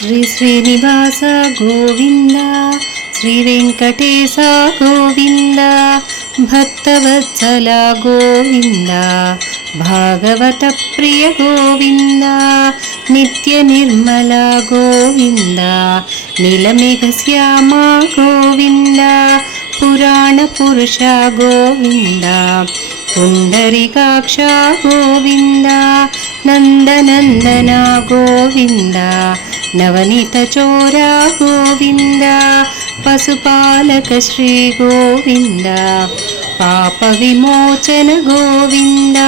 శ్రీ శ్రీనివాస గోవింద, శ్రీ వెంకటేశ గోవింద, భక్తవత్సల గోవింద, భాగవత ప్రియ గోవింద, నిత్య నిర్మల గోవింద, నీలమేఘ శ్యామ గోవింద, పురాణ పురుష గోవింద, పుండరీకాక్ష గోవింద, నందనందన గోవింద, నవనీత చోర గోవింద, పశుపాలక శ్రీ గోవింద, పాప విమోచన గోవింద,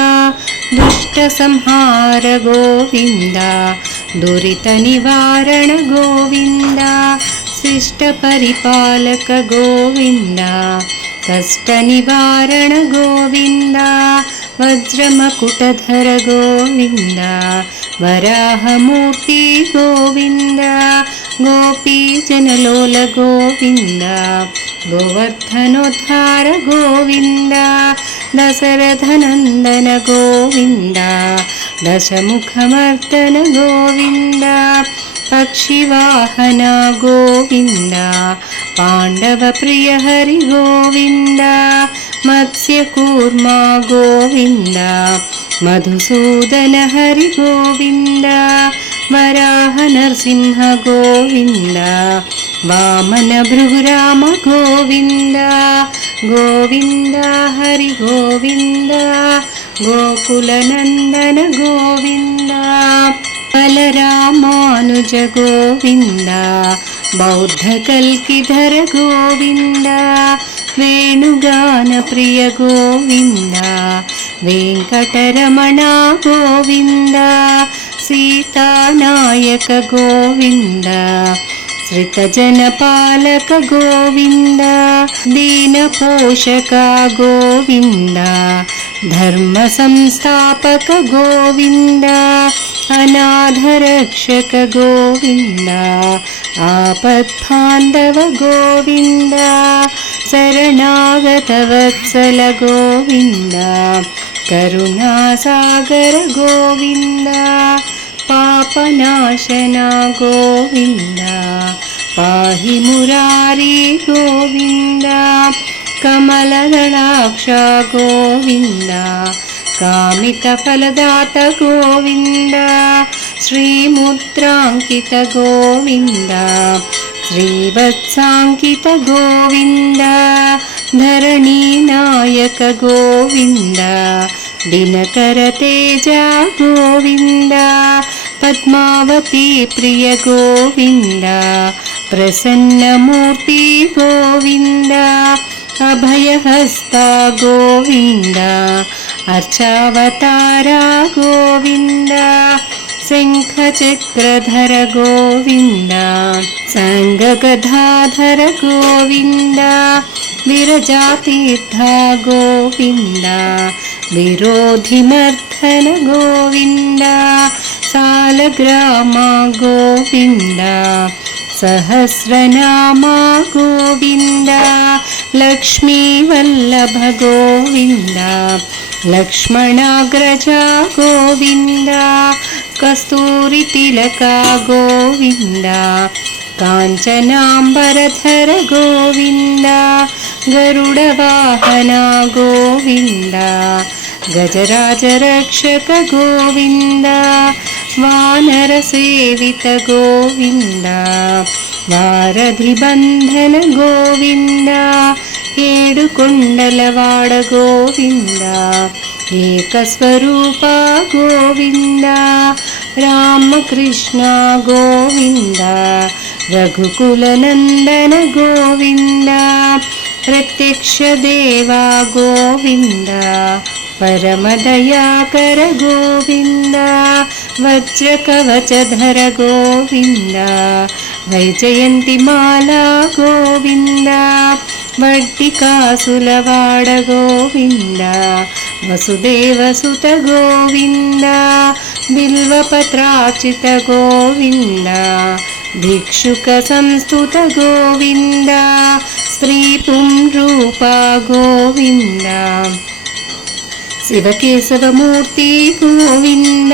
దుష్ట సంహార గోవింద, దురిత నివారణ గోవింద, శిష్ట పరిపాలక గోవింద, కష్ట నివారణ గోవింద, వజ్రమకుటధర గోవింద, వరాహమూర్తి గోవింద, గోపీజనలోల గోవింద, గోవర్ధనోద్ధార గోవింద, దశరథనందన గోవింద, దశముఖమర్దన గోవింద, పక్షివాహన గోవింద, పాండవ ప్రియ హరి గోవింద, మత్స్యకూర్మ గోవింద, మధుసూదన హరి గోవింద, వరాహ నరసింహ గోవింద, వామన భృగురామ గోవింద, గోవింద హరి గోవింద, గోకులనందన గోవింద, బలరామానుజ గోవింద, బౌద్ధ కల్కిధర గోవింద, వేణుగాన ప్రియ గోవింద, వెంకటరమణ గోవింద, సీతానాయక గోవింద, శ్రితజనపాలక గోవింద, దీనపోషక గోవింద, ధర్మ సంస్థాపక గోవింద, అనాథరక్షక గోవింద, ఆపద్బాంధవ గోవింద, శరణాగత వత్సల గోవింద, కరుణాసాగర గోవింద, పాపనాశన గోవింద, పాహి మురారి గోవింద, కమలదళాక్ష గోవింద, కామిత ఫలదాత గోవింద, శ్రీముద్రాంకిత గోవింద, శ్రీవత్సాంకిత గోవింద, ధరణీ నాయక గోవింద, దినకర తేజ గోవింద, పద్మావతి ప్రియ గోవింద, ప్రసన్నమూర్తి గోవింద, అభయహస్త గోవింద, అర్చావతార గోవింద, శంఖచక్రధర గోవింద, సంగగధాధర గోవింద, విరజాతీర్థ గోవింద, విరోధిమర్ధన గోవింద, సాలగ్రామ గోవింద, సహస్రనామ గోవింద, లక్ష్మీవల్లభ గోవింద, లక్ష్మణాగ్రజ గోవింద, కస్తూరి తిలక గోవింద, కాంచనాంబరధర గోవింద, గరుడ వాహన గోవింద, గజరాజ రక్షక గోవింద, వానర సేవిత గోవింద, వారధి బంధన గోవింద, ఏడు కొండలవాడ గోవింద, ఏకస్వరూప గోవింద, రామకృష్ణ గోవింద, రఘుకులనందన గోవింద, ప్రత్యక్ష దేవ గోవింద, పరమదయాకర గోవింద, వజ్రకవచధర గోవింద, వైజయంతిమాల గోవింద, వడ్డికాసులవాడ గోవింద, వసుదేవసుత గోవింద, బిల్వపత్రార్చిత గోవింద, భిక్షుక సంస్తుత గోవింద, స్త్రీ పుంరూప గోవింద, शिवकेशवमूर्ति गोविंद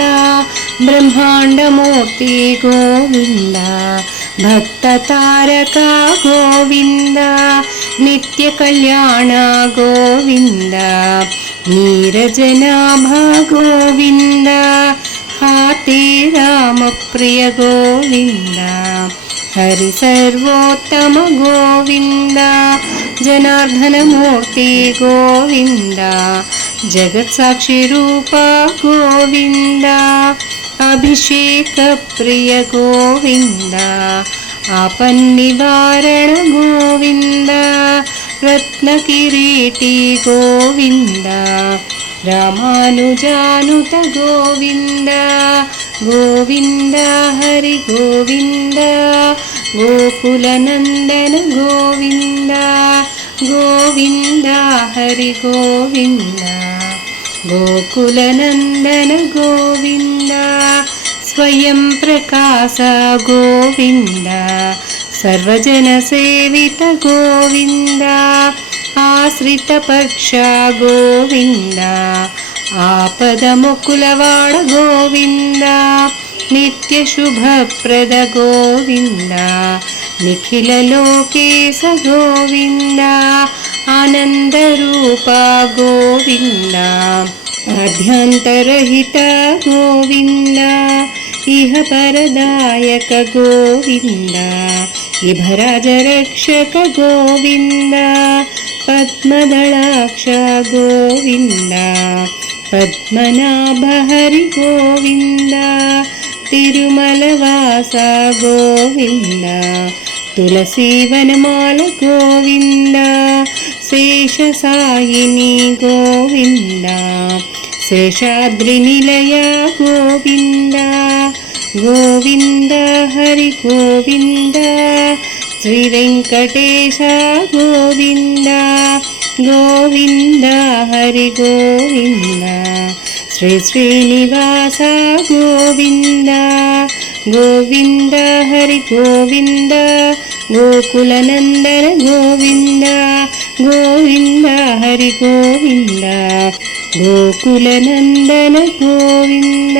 ब्रह्मांडमूर्ति गोविंद। ಭಕ್ತತಾರಕ ಗೋವಿಂದ, ನಿತ್ಯ ಕಲ್ಯಾಣ ಗೋವಿಂದ, ನೀರಜನಾಭ ಗೋವಿಂದ, ಹಾತೆ ರಾಮ ಪ್ರಿಯ ಗೋವಿಂದ, ಹರಿ ಸರ್ವೋತ್ತಮ ಗೋವಿಂದ, ಜನಾರ್ದನ ಮೂರ್ತಿ ಗೋವಿಂದ, ಜಗತ್ಸಾಕ್ಷಿ ರೂಪ ಗೋವಿಂದ, ಅಭಿಷೇಕ ಪ್ರಿಯ ಗೋವಿಂದ, ಆಪನ್ನಿವಾರಣ ಗೋವಿಂದ, ರತ್ನ ಕಿರೀಟಿ ಗೋವಿಂದ, ರಾಮಾನುಜಾನುತ ಗೋವಿಂದ, ಗೋವಿಂದ ಹರಿ ಗೋವಿಂದ, ಗೋಕುಲನಂದನ ಗೋವಿಂದ, ಗೋವಿಂದ ಹರಿ ಗೋವಿಂದ, ಗೋಕುಲನಂದನ ಗೋವಿಂದ, ಸ್ವಯಂ ಪ್ರಕಾಶ ಗೋವಿಂದ, ಸರ್ವಜನ ಸೇವಿತ ಗೋವಿಂದ, ಆಶ್ರಿತ ಪಕ್ಷ ಗೋವಿಂದ, ಆಪದ ಮುಕುಲವಾಡ ಗೋವಿಂದ, ನಿತ್ಯ ಶುಭಪ್ರದ ಗೋವಿಂದ, ನಿಖಿಲ ಲೋಕೇಶ ಗೋವಿಂದ, ಆನಂದ ರೂಪ ಗೋವಿಂದ, ಆದ್ಯಾಂತರಹಿತ ಗೋವಿಂದ, ಇಹ ಪರದಾಯಕ ಗೋವಿಂದ, ಇಭರಾಜ ರಕ್ಷಕ ಗೋವಿಂದ, ಪದ್ಮದಳಾಕ್ಷ ಗೋವಿಂದ, ಪದ್ಮನಾಭ ಹರಿ ಗೋವಿಂದ, ತಿರುಮಲವಾಸ ಗೋವಿಂದ, ತುಳಸಿ ವನಮಾಲ ಗೋವಿಂದ, ಶೇಷಸಾಯಿನಿ ಗೋವಿಂದ, ಶೇಷಾದ್ರಿ ನಿಲಯ ಗೋವಿಂದ, ಗೋವಿಂದ ಹರಿ ಗೋವಿಂದ, ಶ್ರೀ ವೆಂಕಟೇಶ ಗೋವಿಂದ, ಗೋವಿಂದ ಹರಿ ಗೋವಿಂದ, ಶ್ರೀ ಶ್ರೀನಿವಾಸ ಗೋವಿಂದ, ಗೋವಿಂದ ಹರಿ ಗೋವಿಂದ, ಗೋಕುಲನಂದನ ಗೋವಿಂದ, ಗೋವಿಂದ ಹರಿ ಗೋವಿಂದ, ಗೋಕುಲನಂದನ ಗೋವಿಂದ.